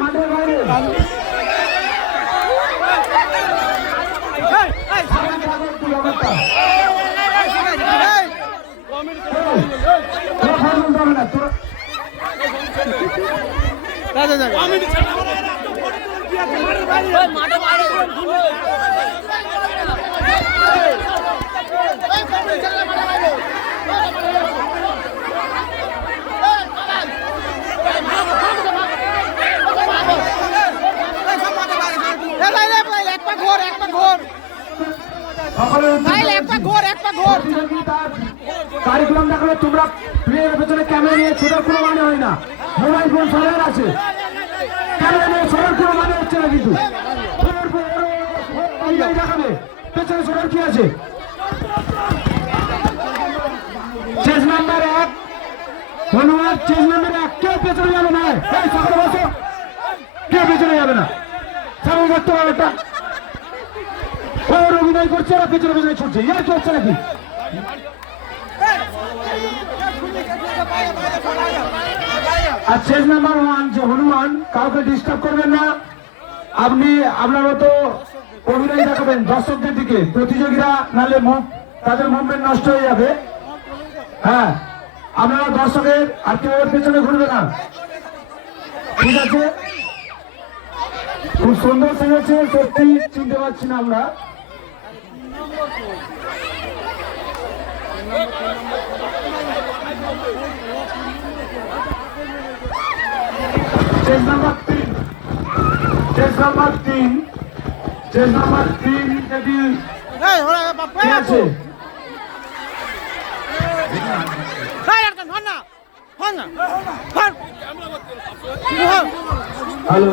মাঠের বাইরে কারিকুলাম দেখালে তোমরা প্লেয়ারের পেছনে ক্যামেরা নিয়ে ছোটার কোনো মানে হয় না। মোবাইল ফোন সবার আছে, ক্যামেরা নিয়ে ছোটার কোনো মানে হচ্ছে না। কিন্তু দেখাবে পেছনে ছোটার কি আছে? Chess number 1 Hanuman, chess number 1 কেউ পেছনে যাবে না। এই সকালে বসো, কেউ পেছনে যাবে না। সামনে দেখতে পাবে একটা ওর অভিনয় করছে, ওরা পেছনে পেছনে ছুটছে। ইয়ার কি হচ্ছে নাকি? আর চেস নাম্বার 1 যে হনুমান, কাউকে ডিস্টার্ব করবেন না। আপনি আপনার মতো অভিনয় দেখাবেন দর্শকদের দিকে। প্রতিযোগীরা নালে তাদের মুভমেন্ট নষ্ট হয়ে যাবে। হ্যাঁ, আপনারা দর্শকের আর কেউ ওর পেছনে ঘুরবে না, ঠিক আছে? খুব সুন্দর সেজেছে, সত্যি চিনতে পারছি না আমরা। Chess number 3, chess number 3, chess number 3 যদি আছে হ্যালো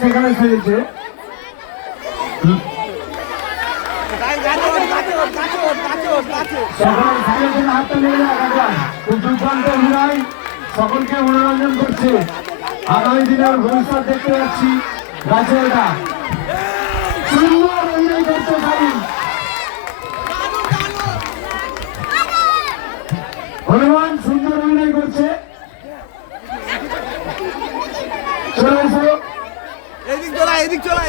সেখানে সেরেছে। সকলকে মনোরঞ্জন করছে। আগামী দিনের ভবিষ্যৎ দেখতে পাচ্ছি। গাছেরা সুন্দর অভিনয় করতে পারি। হনুমান সুন্দর অভিনয় করছে। চলে এসো, এদিক চলা, এদিক চলা,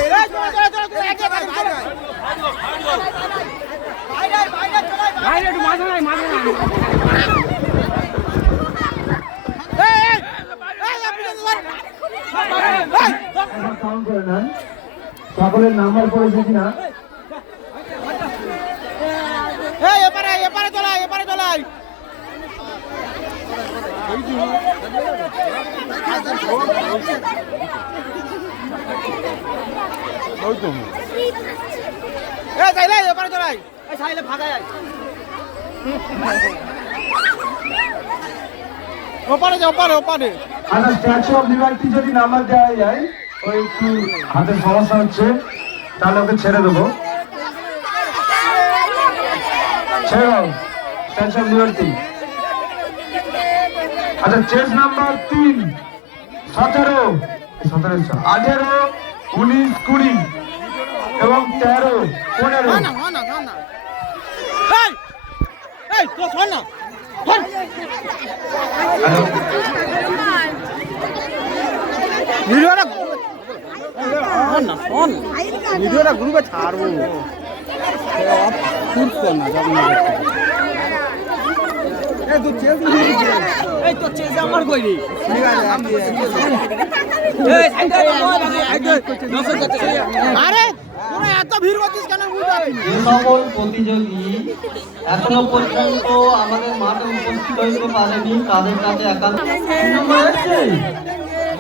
সকলের নাম্বার পড়েছে কিনা? এপারে চলাই, এপারে চলাই। এপারে চলাই, ফাঁকা যায়। ওপারে যা, ওপারে ওপারে। আচ্ছা, স্ট্যাচু অফ লিবার্টি যদি নাম্বার দেওয়া যায়, ওই একটু হাতের সমস্যা হচ্ছে, তাহলে ওকে ছেড়ে দেবো। ছেড়ে দাও স্ট্যাচু অফ লিবার্টি। আচ্ছা, চেস নাম্বার 3, 17, 18, 19, 20 এবং 13, 15। ভিডিওটা গ্রুপে ছাড়বো। আমার কইনি, আরে তোরা এত ভিড় করছিস কেন? যে সকল প্রতিযোগী এখনো পর্যন্ত আমাদের মাঠে উপস্থিত হইতে পারেনি তাদের কাছে একান্ত